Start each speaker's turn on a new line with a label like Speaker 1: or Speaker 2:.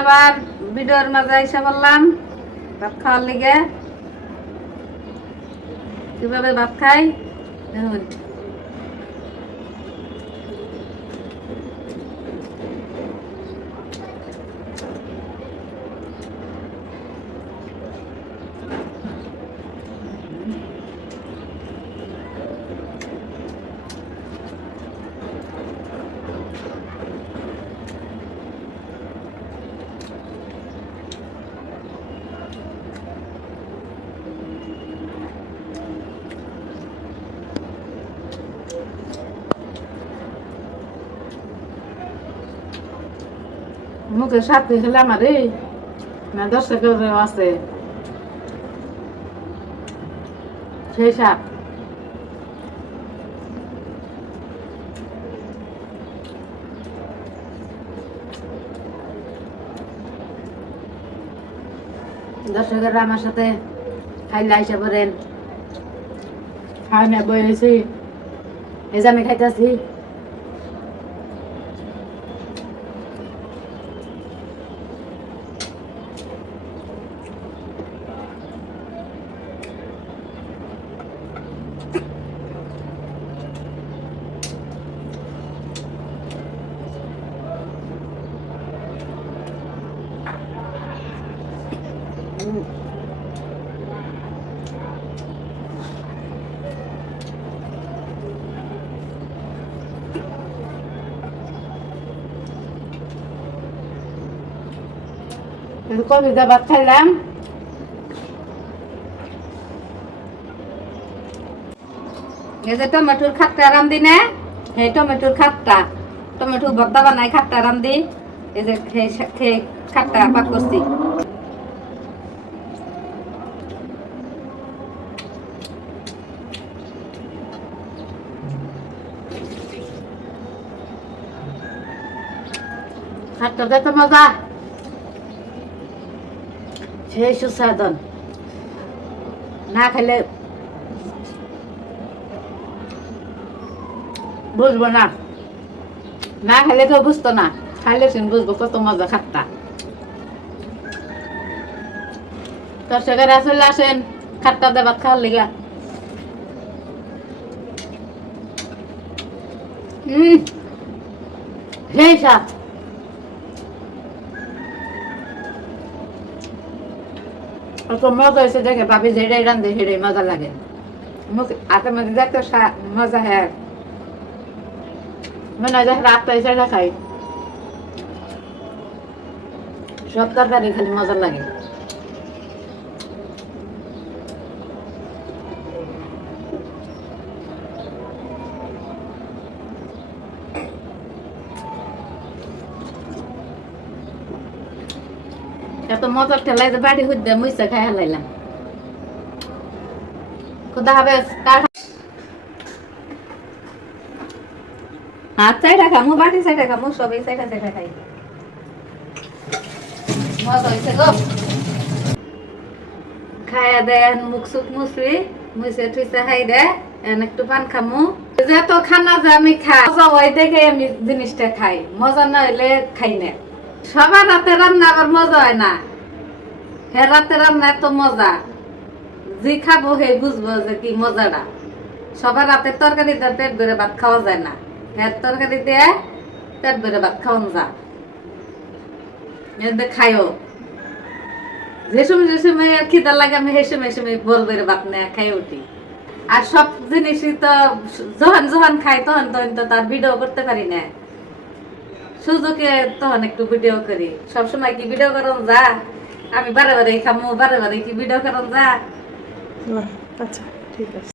Speaker 1: আবার ভিডিওর মাঝে এসে বললাম ভাত খাওয়ার লিগে। কীভাবে ভাত খাই? মুখে সাথে খেলাম আরে না দর্শকের আছে। সেই সাপ। দর্শকেরা আমার সাথে খাইলে আইসা পড়েন। খাই না বয়েছি এই যে আমি খাইতেছি। কবিতা ভাত খাইলাম এই যে টমেটোর খাট্টা রান্ধি না এই টমেটোর খাট্টা টমেটো ভর্তা বানাই খাট্টা রান্ধি এই যে খাট্টা পাক করছি খাট্টা দেখতে মজা। সেই সুস্বাদন। না খেলে বুঝব না। না খেলে কেউ বুঝতো না। খাইলে শুন, বুঝব কত মজা খাট্টা তোর সেখানে আসেন খাট্টা দেবাত খাওয়ার লিগা। হুম সেই সাপ অত মজা হয়েছে দেখে, ভাবি যেটাই রান্ধে, সেটাই মজা লাগে। মুখ হাতের মধ্যে দেখতে মজা হ্যাঁ। মনে হয় রাতটা এসে খাই। সব তরকারি খালি মজা লাগে। এত মজার বাড়ি হুদ্দে মুইসা খাই হালাইলাম খুদা হবে হাত সবাই খাই। মজা হয়েছে গো। মুখ সুখ মুসলি টুইছে খাই দে একটু পান খামু। যে তো খানা যে আমি খাই মজা হয় দেখে আমি জিনিসটা খাই, মজা না হইলে খাই না। সবার রাতে রান্না আবার মজা হয় না। হে রাতে রান্না এত মজা। যে খাব হে বুঝব যে কি মজাটা। সবার রাতে তরকারি দিয়ে পেট ভরে ভাত খাওয়া যায় না। হ্যাঁ তরকারি দিয়ে পেট ভরে ভাত খাওয়ান যা এদের খাইও। যে সময় যে সময় খিদা লাগে, আমি সেই সময় সময় বল বেড়ে ভাত নেয় খাই উঠি। আর সব জিনিসই তো যখন যখন খাই, তখন তখন তো তার ভিডিও করতে পারি না। সুযোগে তখন একটু ভিডিও করি। সবসময় কি ভিডিও করুন যা? আমি বারে বারে খামু, বারে বারে কি ভিডিও করুন যা?
Speaker 2: আচ্ছা ঠিক আছে।